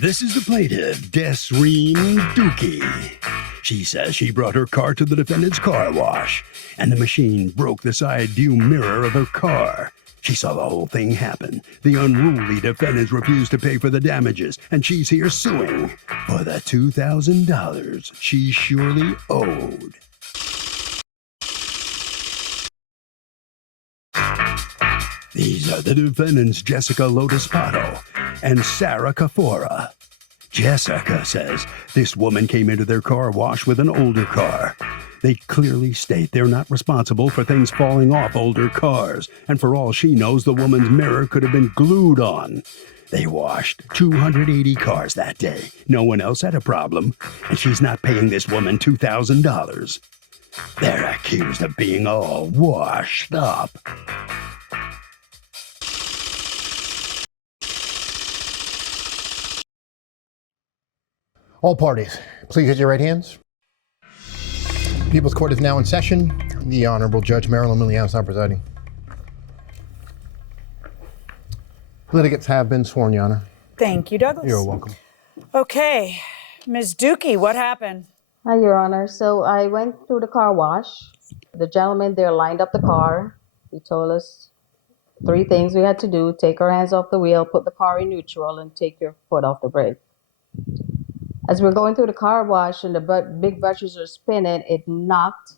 This is the plaintiff, Desreen Dookie. She says she brought her car to the defendant's car wash, and the machine broke the side view mirror of her car. She saw the whole thing happen. The unruly defendants refused to pay for the damages, and she's here suing for the $2,000 she surely owed. These are the defendants, Jessica Lodespato and Sarah Kafora. Jessica says this woman came into their car wash with an older car. They clearly state they're not responsible for things falling off older cars, and for all she knows, the woman's mirror could have been glued on. They washed 280 cars that day. No one else had a problem, and she's not paying this woman $2,000. They're accused of being all washed up. All parties, please raise your right hands. People's Court is now in session. The Honorable Judge Marilyn Milian is now presiding. Litigants have been sworn, Your Honor. Thank you, Douglas. You're welcome. Okay, Ms. Dookie, what happened? Hi, Your Honor. So I went through the car wash. The gentleman there lined up the car. He told us 3 things we had to do: take our hands off the wheel, put the car in neutral, and take your foot off the brake. As we're going through the car wash and the big brushes are spinning, it knocked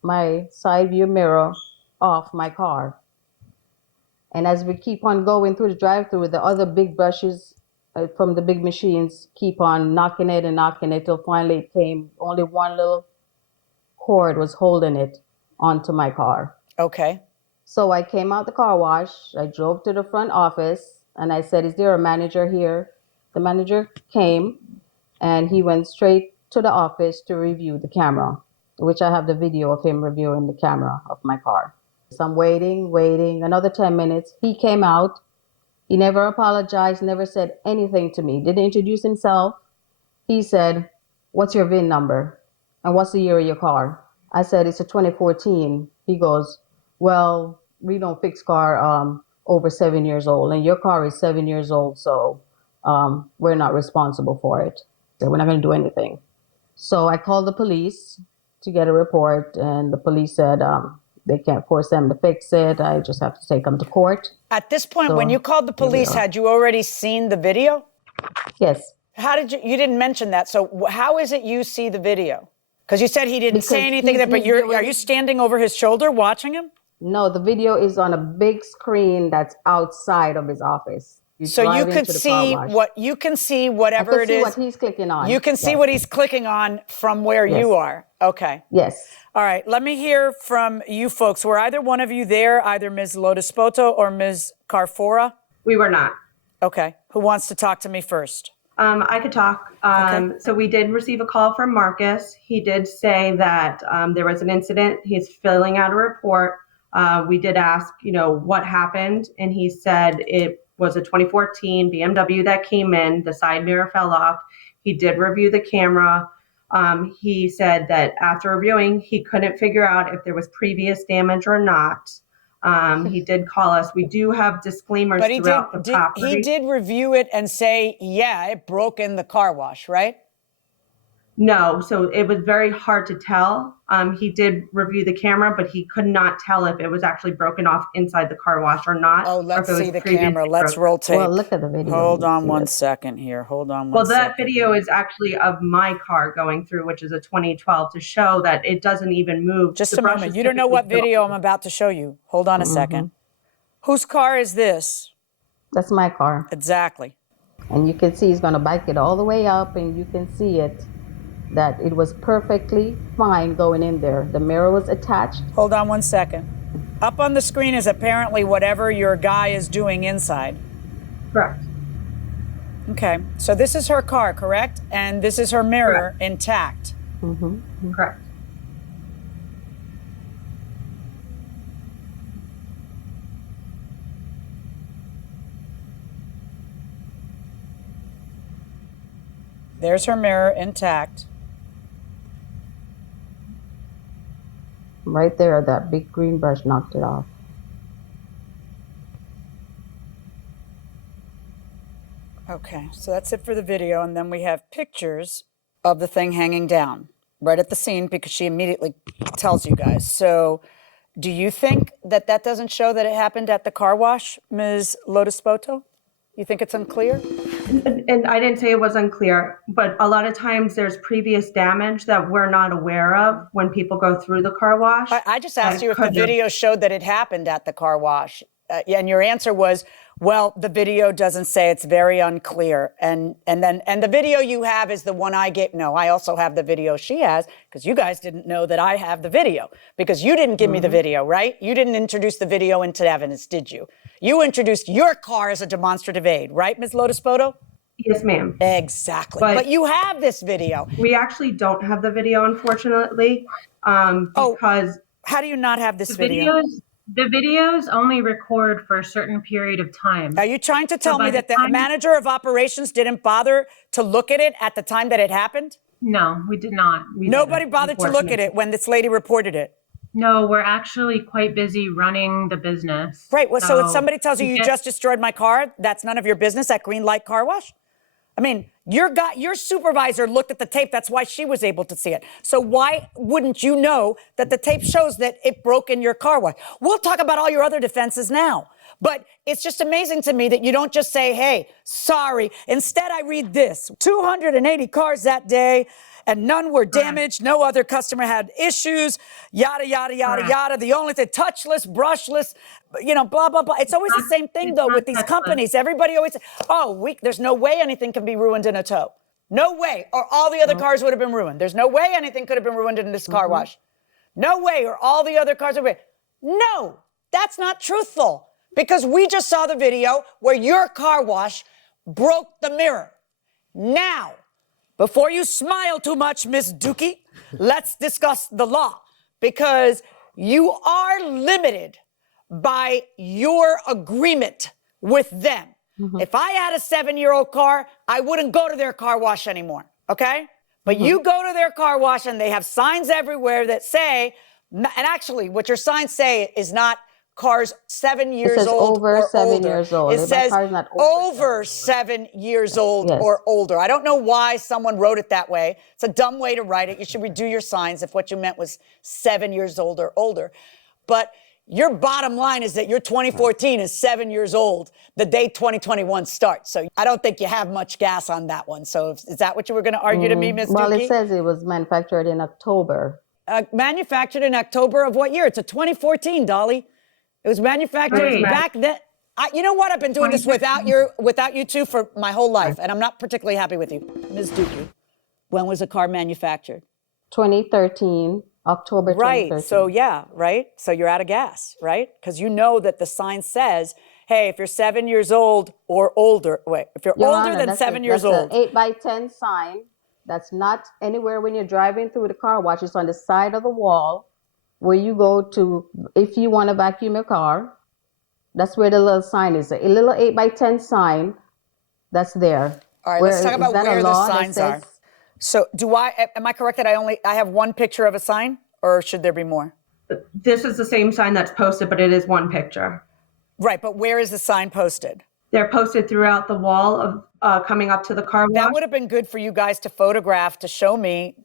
my side view mirror off my car. And as we keep on going through the drive-through, the other big brushes from the big machines keep on knocking it till finally it came. Only one little cord was holding it onto my car. Okay. So I came out the car wash. I drove to the front office and I said, "Is there a manager here?" The manager came. And he went straight to the office to review the camera, which I have the video of him reviewing the camera of my car. So I'm waiting, another 10 minutes. He came out. He never apologized, never said anything to me, didn't introduce himself. He said, "What's your VIN number? And what's the year of your car?" I said, "It's a 2014. He goes, "Well, we don't fix car over 7 years old, and your car is 7 years old, so we're not responsible for it. So we're not going to do anything." So I called the police to get a report, and the police said they can't force them to fix it. I just have to take them to court. At this point, So, when you called the police, had you already seen the video? Yes. How did you didn't mention that. So how is it you see the video? Because you said he didn't say Because anything, he's but doing- are you standing over his shoulder watching him? No, the video is on a big screen that's outside of his office. So you could see whatever it is. I can see what he's clicking on. You can see Yes. what he's clicking on from where Yes. you are. Okay. Yes. All right. Let me hear from you folks. Were either one of you there, either Ms. Lodespoto or Ms. Carfora? We were not. Okay. Who wants to talk to me first? I could talk. Okay. So we did receive a call from Marcus. He did say that there was an incident. He's filling out a report. We did ask, what happened, and he said it was a 2014 BMW that came in. The side mirror fell off. He did review the camera. He said that after reviewing, he couldn't figure out if there was previous damage or not. He did call us. We do have disclaimers But throughout the property. he did review it and say, yeah, it broke in the car wash, right? No, so it was very hard to tell. He did review the camera, but he could not tell if it was actually broken off inside the car wash or not. Oh, or let's if it was see the previously camera. Let's broken. roll tape. Well, look at the video. Hold You on see one it. second here. Hold on one Well, second. that video is actually of my car going through, which is a 2012, to show that it doesn't even move. Just The a brushes moment. You don't know what typically don't video I'm move. about to show you. Hold on a second. Whose car is this? That's my car. Exactly. And you can see he's going to back it all the way up, and you can see it, that it was perfectly fine going in there. The mirror was attached. Hold on one second. Up on the screen is apparently whatever your guy is doing inside. Correct. Okay. So this is her car, correct? And this is her mirror intact. Correct. There's her mirror intact. Right there, that big green brush knocked it off. Okay. Okay, so that's it for the video. And then we have pictures of the thing hanging down right at the scene because she immediately tells you guys. So do you think that that doesn't show that it happened at the car wash, Ms. Lotuspoto? You think it's unclear? And I didn't say it was unclear, but a lot of times there's previous damage that we're not aware of when people go through the car wash. I just asked that you if the could have- video showed that it happened at the car wash. And your answer was, well, the video doesn't say, it's very unclear. And the video you have is the one I get. No, I also have the video she has, because you guys didn't know that I have the video, because you didn't give me the video, right? You didn't introduce the video into evidence, did you? You introduced your car as a demonstrative aid, right, Ms. Lotuspoto? Yes, ma'am. Exactly. But you have this video. We actually don't have the video, unfortunately, because how do you not have this video? The videos only record for a certain period of time. Are you trying to tell me that the manager of operations didn't bother to look at it at the time that it happened? No, we did not. Nobody bothered to look at it when this lady reported it. No, we're actually quite busy running the business. Right. Well, so if somebody tells you you just destroyed my car, that's none of your business at Green Light Car Wash? I mean, your supervisor looked at the tape. That's why she was able to see it. So why wouldn't you know that the tape shows that it broke in your car wash? We'll talk about all your other defenses now. But it's just amazing to me that you don't just say, hey, sorry. Instead, I read this. 280 cars that day, and none were damaged. No other customer had issues, yada, yada, yada, yada. The only thing, touchless, brushless, blah, blah, blah. It's always the same thing, though, with these companies. Everybody always says, there's no way anything can be ruined in a tow. No way. Or all the other cars would have been ruined. There's no way anything could have been ruined in this car wash. No way. Or all the other cars would have been. No, that's not truthful. Because we just saw the video where your car wash broke the mirror. Now, before you smile too much, Miss Dookie, let's discuss the law, because you are limited by your agreement with them. If I had a 7-year-old car, I wouldn't go to their car wash anymore, okay? But you go to their car wash and they have signs everywhere that say, and actually what your signs say is not cars 7 years old over or 7 older. years old. It says over 7 years old or older. I don't know why someone wrote it that way. It's a dumb way to write it. You should redo your signs if what you meant was 7 years old or older. But your bottom line is that your 2014 is 7 years old the day 2021 starts. So I don't think you have much gas on that one. So is that what you were going to argue to me, Ms. Well, Dookie? it says it was manufactured in October. Manufactured in October of what year? It's a 2014, Dolly. It was manufactured back then. You know what? I've been doing this without you two for my whole life, and I'm not particularly happy with you. Ms. Dookie, when was the car manufactured? 2013, October 2013. Right, so yeah, right? So you're out of gas, right? Because you know that the sign says, hey, if you're 7 years old or older, if you're Your older Honor, than 7 years old. That's an 8x10 sign. That's not anywhere when you're driving through the car wash. It's on the side of the wall where you go to, if you want to vacuum your car. That's where the little sign is. A little 8x10 sign that's there. All right, let's talk about where the signs are. So am I correct that I have one picture of a sign, or should there be more? This is the same sign that's posted, but it is one picture. Right, but where is the sign posted? They're posted throughout the wall of coming up to the car wash. That would have been good for you guys to photograph to show me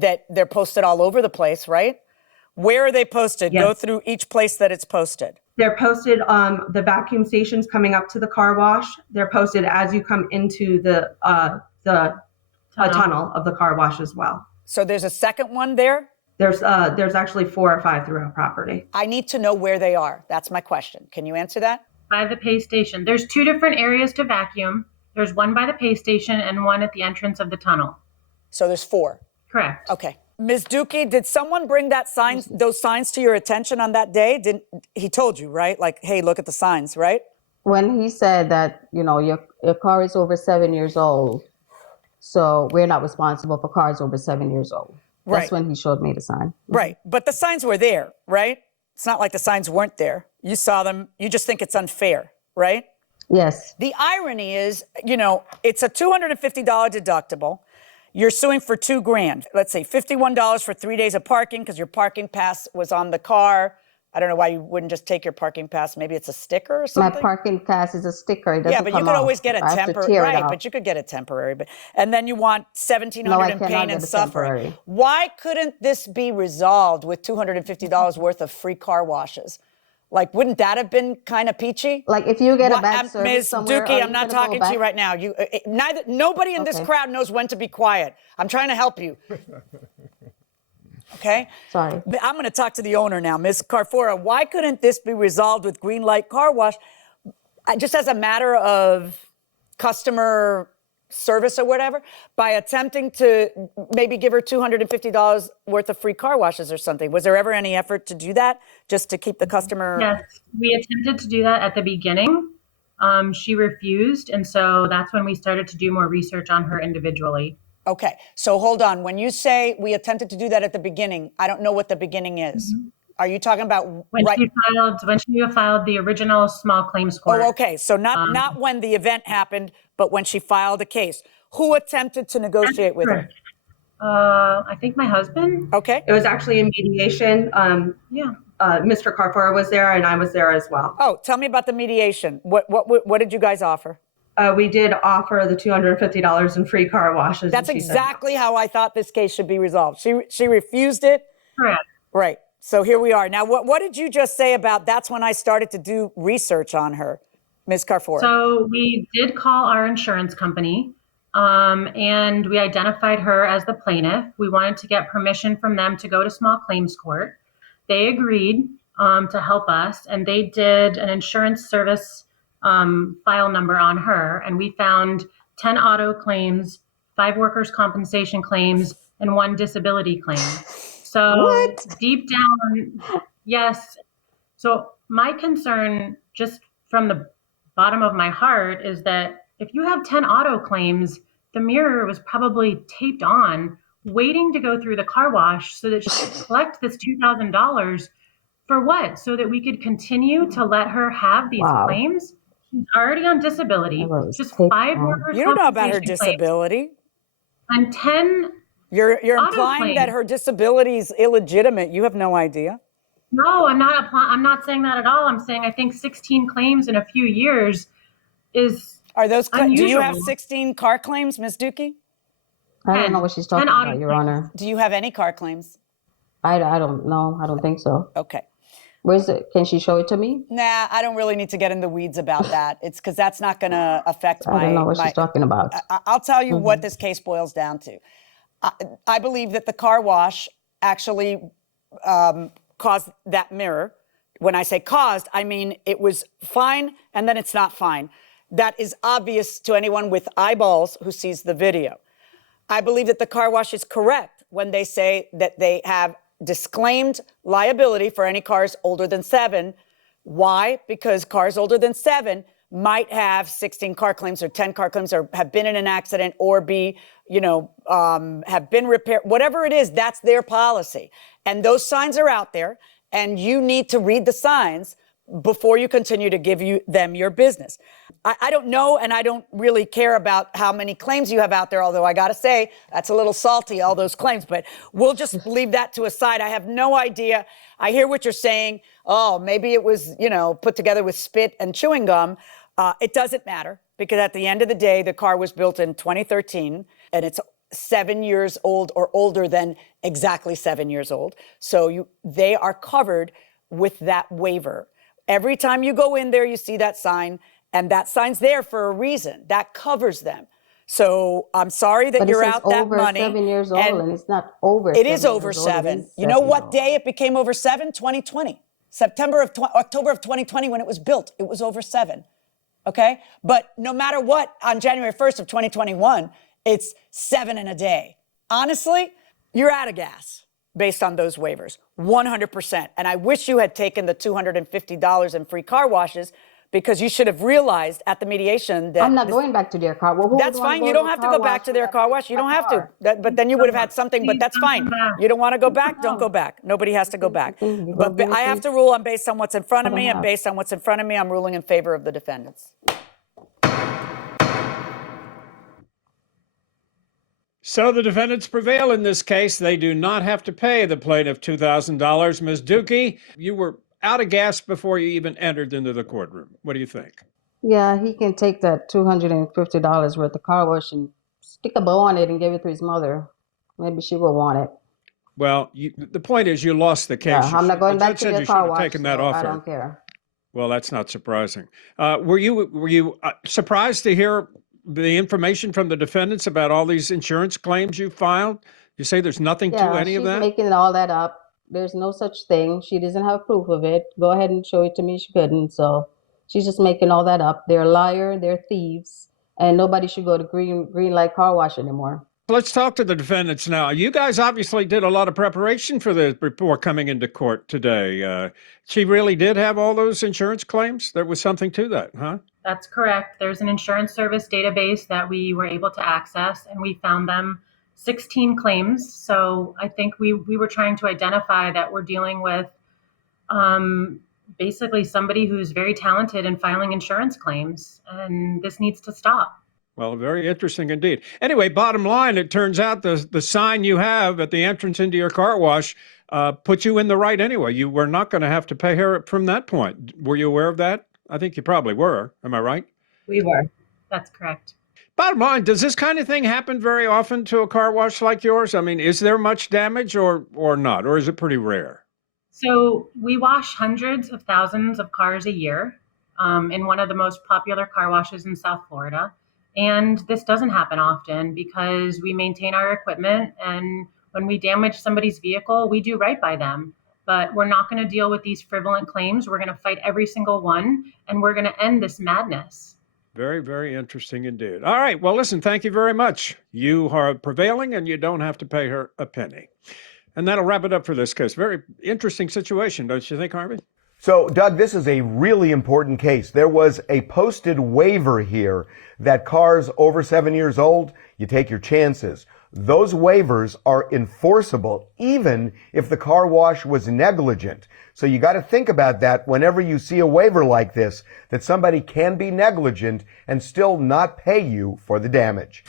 that they're posted all over the place, right? Where are they posted? Yes. Go through each place that it's posted. They're posted the vacuum stations coming up to the car wash. They're posted as you come into the tunnel of the car wash as well. So there's a second one there? There's actually 4 or 5 throughout property. I need to know where they are. That's my question. Can you answer that? By the pay station. There's 2 different areas to vacuum. There's one by the pay station and one at the entrance of the tunnel. So there's 4. Correct. Okay. Ms. Dookie, did someone bring those signs to your attention on that day? He told you, right? Like, hey, look at the signs, right? When he said that, your car is over 7 years old, so we're not responsible for cars over 7 years old. That's when he showed me the sign. Right. But the signs were there, right? It's not like the signs weren't there. You saw them. You just think it's unfair, right? Yes. The irony is, it's a $250 deductible. You're suing for $2,000. Let's say $51 for 3 days of parking because your parking pass was on the car. I don't know why you wouldn't just take your parking pass. Maybe it's a sticker or My something. parking pass is a sticker. It doesn't Yeah, but you come could off. always get a I have to temporary, tear it right? off. But you could get a temporary. But and then you want No, I $1,700 in cannot pain get and a suffering. temporary. Why couldn't this be resolved with $250 worth of free car washes? Like, wouldn't that have been kind of peachy? Like if you get a What- bad service Ms. somewhere, Dookie, are I'm you not gonna go talking to you back? right now. Nobody in this Okay. crowd knows when to be quiet. I'm trying to help you. Okay? Sorry. But I'm going to talk to the owner now, Ms. Carfora. Why couldn't this be resolved with Green Light Car Wash, just as a matter of customer service or whatever, by attempting to maybe give her $250 worth of free car washes or something? Was there ever any effort to do that, just to keep the customer? Yes, we attempted to do that at the beginning. She refused, and so that's when we started to do more research on her individually. Okay, so hold on. When you say we attempted to do that at the beginning, I don't know what the beginning is. Are you talking about When she filed the original small claims court. Oh, okay. So not when the event happened, but when she filed a case. Who attempted to negotiate with her? I think my husband. Okay. It was actually a mediation. Yeah. Mr. Carfor was there, and I was there as well. Oh, tell me about the mediation. What did you guys offer? We did offer the $250 in free car washes. That's and she said no. exactly how I thought this case should be resolved. She refused it. Correct. Right. So here we are. Now, what did you just say about that's when I started to do research on her, Ms. Carfor? So we did call our insurance company, and we identified her as the plaintiff. We wanted to get permission from them to go to small claims court. They agreed to help us, and they did an insurance service file number on her, and we found 10 auto claims, 5 workers' compensation claims, and 1 disability claim. So deep down, yes. So my concern, just from the bottom of my heart, is that if you have 10 auto claims, the mirror was probably taped on, waiting to go through the car wash so that she could collect this $2,000 for what? So that we could continue to let her have these claims? She's already on disability. Just 5 workers' You don't know about her compensation claims disability. and 10. You're auto implying that claims. her disability is illegitimate. You have no idea. No, I'm not saying that at all. I'm saying I think 16 claims in a few years is Are those? Do you have unusual. 16 car claims, Ms. Dookie? I don't know what she's talking 10 auto about, Your claims. Honor. Do you have any car claims? I don't know. I don't think so. Okay. Where's it? Can she show it to me? Nah, I don't really need to get in the weeds about that. It's because that's not going to affect I don't know what she's talking about. I'll tell you what this case boils down to. I believe that the car wash actually caused that mirror. When I say caused, I mean it was fine and then it's not fine. That is obvious to anyone with eyeballs who sees the video. I believe that the car wash is correct when they say that they have disclaimed liability for any cars older than 7. Why? Because cars older than 7 might have 16 car claims or 10 car claims or have been in an accident or be, have been repaired. Whatever it is, that's their policy. And those signs are out there, and you need to read the signs before you continue to give them your business. I don't know, and I don't really care about how many claims you have out there, although I got to say, that's a little salty, all those claims, but we'll just leave that to a side. I have no idea. I hear what you're saying. Oh, maybe it was, put together with spit and chewing gum. It doesn't matter, because at the end of the day, the car was built in 2013, and it's 7 years old or older than exactly 7 years old. So they are covered with that waiver. Every time you go in there, you see that sign, and that sign's there for a reason. That covers them. So I'm sorry that But you're it says out that over money. 7 years old, and it's not over. It is 7 over years old, it 7. is You know what 7 day it became over 7? 2020. October of 2020 when it was built, it was over 7. Okay? But no matter what, on January 1st of 2021, it's 7 in a day. Honestly, you're out of gas based on those waivers, 100%. And I wish you had taken the $250 in free car washes, because you should have realized at the mediation that I'm not going back to their car. Well, that's fine. You don't have to go back to their car wash. You don't have to. But then you would have had something, but that's fine. You don't want to go back? Don't go back. Nobody has to go back. But I have to rule based on what's in front of me, and based on what's in front of me, I'm ruling in favor of the defendants. So the defendants prevail in this case. They do not have to pay the plaintiff $2,000. Ms. Dookie, you were out of gas before you even entered into the courtroom. What do you think? Yeah, he can take that $250 worth of car wash and stick a bow on it and give it to his mother. Maybe she will want it. Well, the point is you lost the case. Yeah, I'm not going the back judge to said the you should car have wash, taken that so off I her. don't care. Well, that's not surprising. Were you surprised to hear the information from the defendants about all these insurance claims you filed? You say there's nothing to any of She's that? making all that up. There's no such thing. She doesn't have proof of it. Go ahead and show it to me. She couldn't. So she's just making all that up. They're a liar. They're thieves. And nobody should go to green light car wash anymore. Let's talk to the defendants now. You guys obviously did a lot of preparation for the report coming into court today. She really did have all those insurance claims? There was something to that, huh? That's correct. There's an insurance service database that we were able to access, and we found them 16 claims. So I think we were trying to identify that we're dealing with basically somebody who's very talented in filing insurance claims, and this needs to stop. Well, very interesting indeed. Anyway, bottom line, it turns out the sign you have at the entrance into your car wash put you in the right anyway. You were not going to have to pay her from that point. Were you aware of that? I think you probably were. Am I right? We were. That's correct. Bottom line, does this kind of thing happen very often to a car wash like yours? I mean, is there much damage or not? Or is it pretty rare? So we wash hundreds of thousands of cars a year in one of the most popular car washes in South Florida. And this doesn't happen often because we maintain our equipment, and when we damage somebody's vehicle, we do right by them. But we're not going to deal with these frivolous claims. We're going to fight every single one, and we're going to end this madness. Very, very interesting indeed. All right. Well, listen, thank you very much. You are prevailing and you don't have to pay her a penny. And that'll wrap it up for this case. Very interesting situation, don't you think, Harvey? So, Doug, this is a really important case. There was a posted waiver here that cars over 7 years old, you take your chances. Those waivers are enforceable even if the car wash was negligent. So you got to think about that whenever you see a waiver like this, that somebody can be negligent and still not pay you for the damage.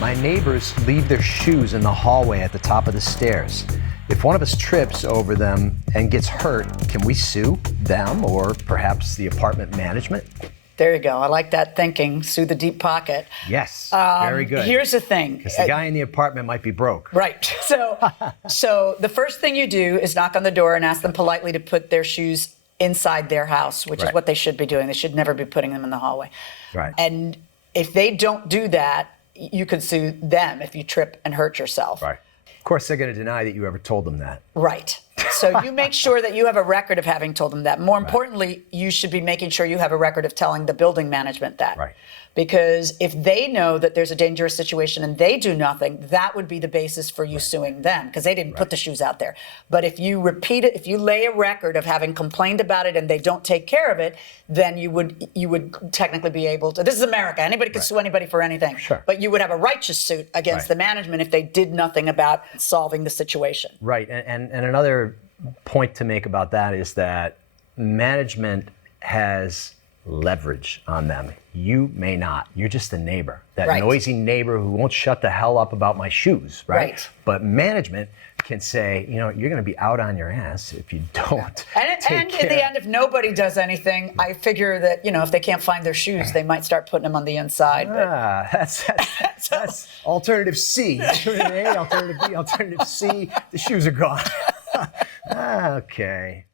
My neighbors leave their shoes in the hallway at the top of the stairs. If one of us trips over them and gets hurt, can we sue them or perhaps the apartment management? There you go. I like that thinking. Sue the deep pocket. Yes, very good. Here's the thing. Because the guy in the apartment might be broke. Right. So the first thing you do is knock on the door and ask them politely to put their shoes inside their house, which is what they should be doing. They should never be putting them in the hallway. Right. And if they don't do that, you could sue them if you trip and hurt yourself. Right. Of course, they're going to deny that you ever told them that. Right. So you make sure that you have a record of having told them that. More importantly, you should be making sure you have a record of telling the building management that. Right. Because if they know that there's a dangerous situation and they do nothing, that would be the basis for you suing them because they didn't put the shoes out there. But if you repeat it, if you lay a record of having complained about it and they don't take care of it, then you would technically be able to. This is America. Anybody can sue anybody for anything. Sure. But you would have a righteous suit against the management if they did nothing about solving the situation. Right. And another point to make about that is that management has leverage on them. You may not. You're just a neighbor. That noisy neighbor who won't shut the hell up about my shoes, right? But management can say, you know, you're going to be out on your ass if you don't And in the end, if nobody does anything, I figure that, you know, if they can't find their shoes, they might start putting them on the inside. That's alternative C. Alternative A, alternative B, alternative C. The shoes are gone. Okay.